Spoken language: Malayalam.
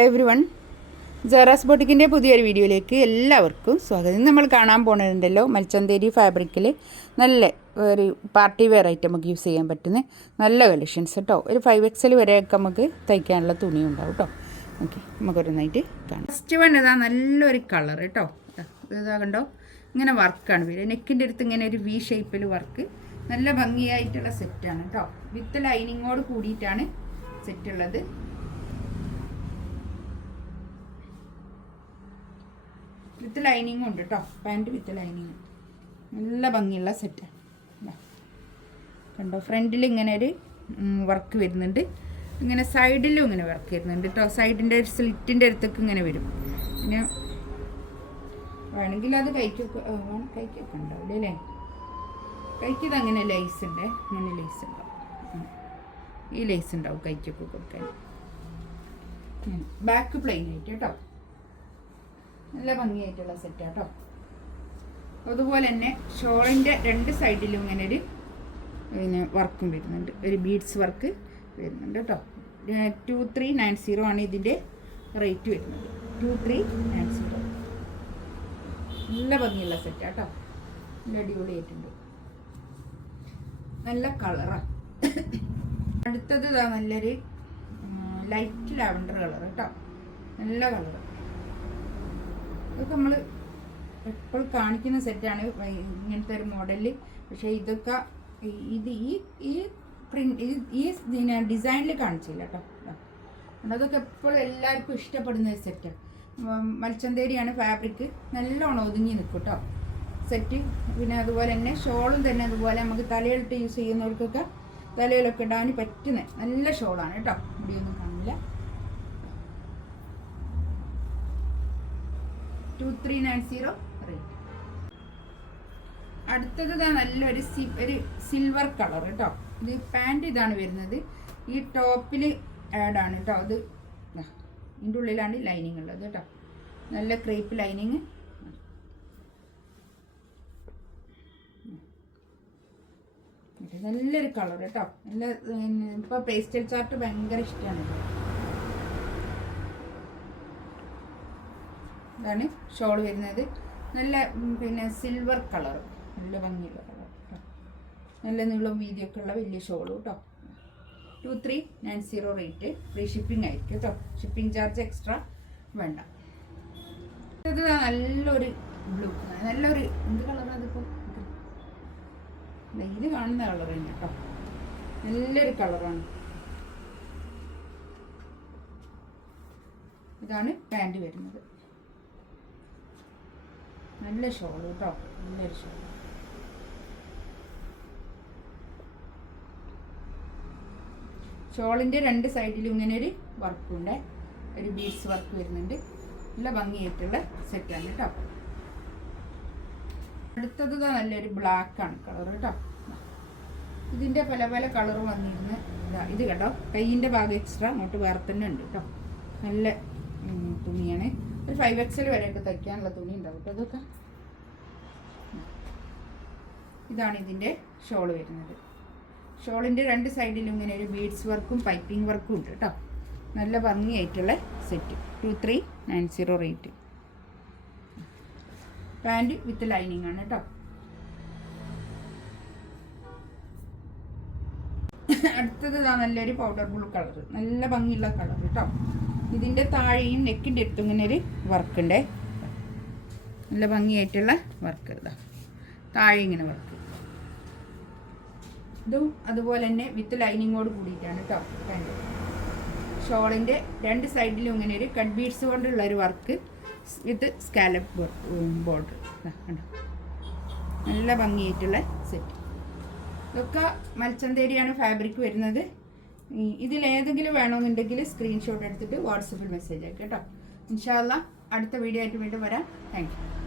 എവ്രിവൺ, ജറാസ് ബോട്ടിക്കിൻ്റെ പുതിയൊരു വീഡിയോയിലേക്ക് എല്ലാവർക്കും സ്വാഗതം. നമ്മൾ കാണാൻ പോകുന്നുണ്ടല്ലോ മൽച്ചന്തേരി ഫാബ്രിക്കിൽ നല്ല ഒരു പാർട്ടി വെയർ ഐറ്റം നമുക്ക് യൂസ് ചെയ്യാൻ പറ്റുന്ന നല്ല കളക്ഷൻസ് കേട്ടോ. ഒരു 5XL വരെയൊക്കെ നമുക്ക് തയ്ക്കാനുള്ള തുണി ഉണ്ടാവും കേട്ടോ. ഓക്കെ, നമുക്കൊരുന്നായിട്ട് കാണാം. ഫസ്റ്റ് വേണ്ടതാ നല്ലൊരു കളർ കേട്ടോ. ഇതാ കണ്ടോ, ഇങ്ങനെ വർക്കാണ് വരിക. നെക്കിൻ്റെ അടുത്ത് ഇങ്ങനെ ഒരു വി ഷേപ്പിൽ വർക്ക്, നല്ല ഭംഗിയായിട്ടുള്ള സെറ്റാണ് കേട്ടോ. വിത്ത് ലൈനിങ്ങോട് കൂടിയിട്ടാണ് സെറ്റ് ഉള്ളത്. വിത്ത് ലൈനിങ്ങും ഉണ്ട് കേട്ടോ. പാൻറ്റ് വിത്ത് ലൈനിങ്, നല്ല ഭംഗിയുള്ള സെറ്റാണ് കണ്ടോ. ഫ്രണ്ടിൽ ഇങ്ങനെ ഒരു വർക്ക് വരുന്നുണ്ട്, ഇങ്ങനെ സൈഡിലും ഇങ്ങനെ വർക്ക് വരുന്നുണ്ട് കേട്ടോ. സൈഡിൻ്റെ ഒരു സ്ലിറ്റിൻ്റെ അടുത്തേക്ക് ഇങ്ങനെ വരും. പിന്നെ വേണമെങ്കിൽ അത് കൈക്കൊക്കെ ഉണ്ടാവില്ല അല്ലേ. കൈക്കത് അങ്ങനെ ലേസ് ഉണ്ട്, അങ്ങനെ ലേസ് ഉണ്ടാവും. ഈ ലേസ് ഉണ്ടാവും കൈക്കൊക്കെ കൊടുക്കാൻ. ബാക്ക് പ്ലെയിൻ ആയിട്ട് കേട്ടോ, നല്ല ഭംഗിയായിട്ടുള്ള സെറ്റ് കേട്ടോ. അതുപോലെ തന്നെ ഷോളിൻ്റെ രണ്ട് സൈഡിലും ഇങ്ങനെ ഒരു പിന്നെ വർക്കും വരുന്നുണ്ട്, ഒരു ബീഡ്സ് വർക്ക് വരുന്നുണ്ട് കേട്ടോ. 2390 ആണ് ഇതിൻ്റെ റേറ്റ് വരുന്നത്. 2390, നല്ല ഭംഗിയുള്ള സെറ്റ് കേട്ടോ. നല്ല അടിപൊളിയായിട്ടുണ്ട്, നല്ല കളറാണ്. അടുത്തത് നല്ലൊരു ലൈറ്റ് ലാവൻഡർ കളർ കേട്ടോ, നല്ല കളർ. ഇതൊക്കെ നമ്മൾ എപ്പോഴും കാണിക്കുന്ന സെറ്റാണ് ഇങ്ങനത്തെ ഒരു മോഡലിൽ. പക്ഷേ ഇതൊക്കെ ഇത് ഈ പ്രിന്റ് ഈ ഡിസൈനിൽ കാണിച്ചില്ല കേട്ടോ. അതൊക്കെ എപ്പോഴും എല്ലാവർക്കും ഇഷ്ടപ്പെടുന്ന ഒരു സെറ്റാണ്. മൽച്ചന്തേരിയാണ് ഫാബ്രിക്, നല്ലോണം ഒതുങ്ങി നിൽക്കും കേട്ടോ സെറ്റ്. പിന്നെ അതുപോലെ തന്നെ ഷോളും തന്നെ അതുപോലെ നമുക്ക് തലയിലിട്ട് യൂസ് ചെയ്യുന്നവർക്കൊക്കെ തലയിലൊക്കെ ഇടാൻ പറ്റുന്ന നല്ല ഷോളാണ് കേട്ടോ. ഇവിടെയൊന്നും കാണില്ല. 2390 റേറ്റ്. അടുത്തത് നല്ലൊരു സിൽവർ കളർ കേട്ടോ. ഇത് പാൻറ് ഇതാണ് വരുന്നത്. ഈ ടോപ്പിൽ ആഡാണ് കേട്ടോ. അത് ഇതിൻ്റെ ഉള്ളിലാണ് ലൈനിങ് ഉള്ളത് കേട്ടോ. നല്ല ക്രേപ്പ് ലൈനിങ്, നല്ലൊരു കളർ കേട്ടോ. നല്ല ഇപ്പോൾ പേസ്റ്റൽ ചാർട്ട് ഭയങ്കര ഇഷ്ടമാണ്. ഇതാണ് ഷോൾ വരുന്നത്. നല്ല പിന്നെ സിൽവർ കളർ, നല്ല ഭംഗിയുള്ള കളർ കേട്ടോ. നല്ല നീളം വീതിയൊക്കെ ഉള്ള വലിയ ഷോൾ കേട്ടോ. 2390 റേറ്റ്. ഫ്രീ ഷിപ്പിംഗ് ആയിരിക്കും കേട്ടോ. ഷിപ്പിംഗ് ചാർജ് എക്സ്ട്രാ വേണ്ട. ഇത് നല്ലൊരു ബ്ലൂ, നല്ലൊരു എന്ത് കളറാണ് അതിപ്പോൾ, ഇത് കാണുന്ന കളർ തന്നെ കേട്ടോ. നല്ലൊരു കളറാണ്. ഇതാണ് പാൻറ് വരുന്നത്. നല്ല ഷോൾ കേട്ടോ, നല്ലൊരു ഷോൾ. ഷോളിൻ്റെ രണ്ട് സൈഡിലും ഇങ്ങനെ ഒരു വർക്കുണ്ട്, ഒരു ബീഡ്സ് വർക്ക് വരുന്നുണ്ട്. നല്ല ഭംഗിയായിട്ടുള്ള സെറ്റാണ് കേട്ടോ. അടുത്തത് നല്ലൊരു ബ്ലാക്കാണ് കളർ കേട്ടോ. ഇതിൻ്റെ പല പല കളർ വന്നിരുന്ന് ഇത് കേട്ടോ. കൈയിൻ്റെ ഭാഗം എക്സ്ട്രാ അങ്ങോട്ട് വേറെ തന്നെ ഉണ്ട് കേട്ടോ. നല്ല തുണിയാണ്. ഒരു 5XL വരെയൊക്കെ തയ്ക്കാനുള്ള തുണി ഉണ്ടാവും കേട്ടോ. അതൊക്കെ ഇതാണ് ഇതിൻ്റെ ഷോൾ വരുന്നത്. ഷോളിൻ്റെ രണ്ട് സൈഡിലും ഇങ്ങനെ ഒരു ബീഡ്സ് വർക്കും പൈപ്പിംഗ് വർക്കും ഉണ്ട് കേട്ടോ. നല്ല ഭംഗിയായിട്ടുള്ള set. 2390 rate. Pant with lining ആണ് കേട്ടോ. അടുത്തത് നല്ലൊരു പൗഡർ ബ്ലൂ കളർ, നല്ല ഭംഗിയുള്ള കളർ കേട്ടോ. ഇതിൻ്റെ താഴെയും നെക്കിൻ്റെ അടുത്തും ഇങ്ങനെ ഒരു വർക്കുണ്ട്, നല്ല ഭംഗിയായിട്ടുള്ള വർക്ക്. ഇതാ താഴെ ഇങ്ങനെ വർക്ക്. ഇതും അതുപോലെ തന്നെ വിത്ത് ലൈനിങ്ങോട് കൂടിയിട്ടാണ് കേട്ടോ പാൻറ്. ഷോളിൻ്റെ രണ്ട് സൈഡിലും ഇങ്ങനെ ഒരു കട്ട് ബീഡ്സ് കൊണ്ടുള്ള ഒരു വർക്ക് വിത്ത് സ്കാലപ്പ് ബോർഡർ കണ്ടോ. നല്ല ഭംഗിയായിട്ടുള്ള സെറ്റ്. ഇതൊക്കെ മൽച്ചന്തേരിയാണ് ഫാബ്രിക് വരുന്നത്. ഇതിലേതെങ്കിലും വേണമെന്നുണ്ടെങ്കിൽ സ്ക്രീൻഷോട്ട് എടുത്തിട്ട് വാട്സപ്പിൽ മെസ്സേജ് ആക്കി കേട്ടോ. ഇൻഷാ അല്ലാഹ് അടുത്ത വീഡിയോ ആയിട്ട് വീണ്ടും വരാം. Thank you.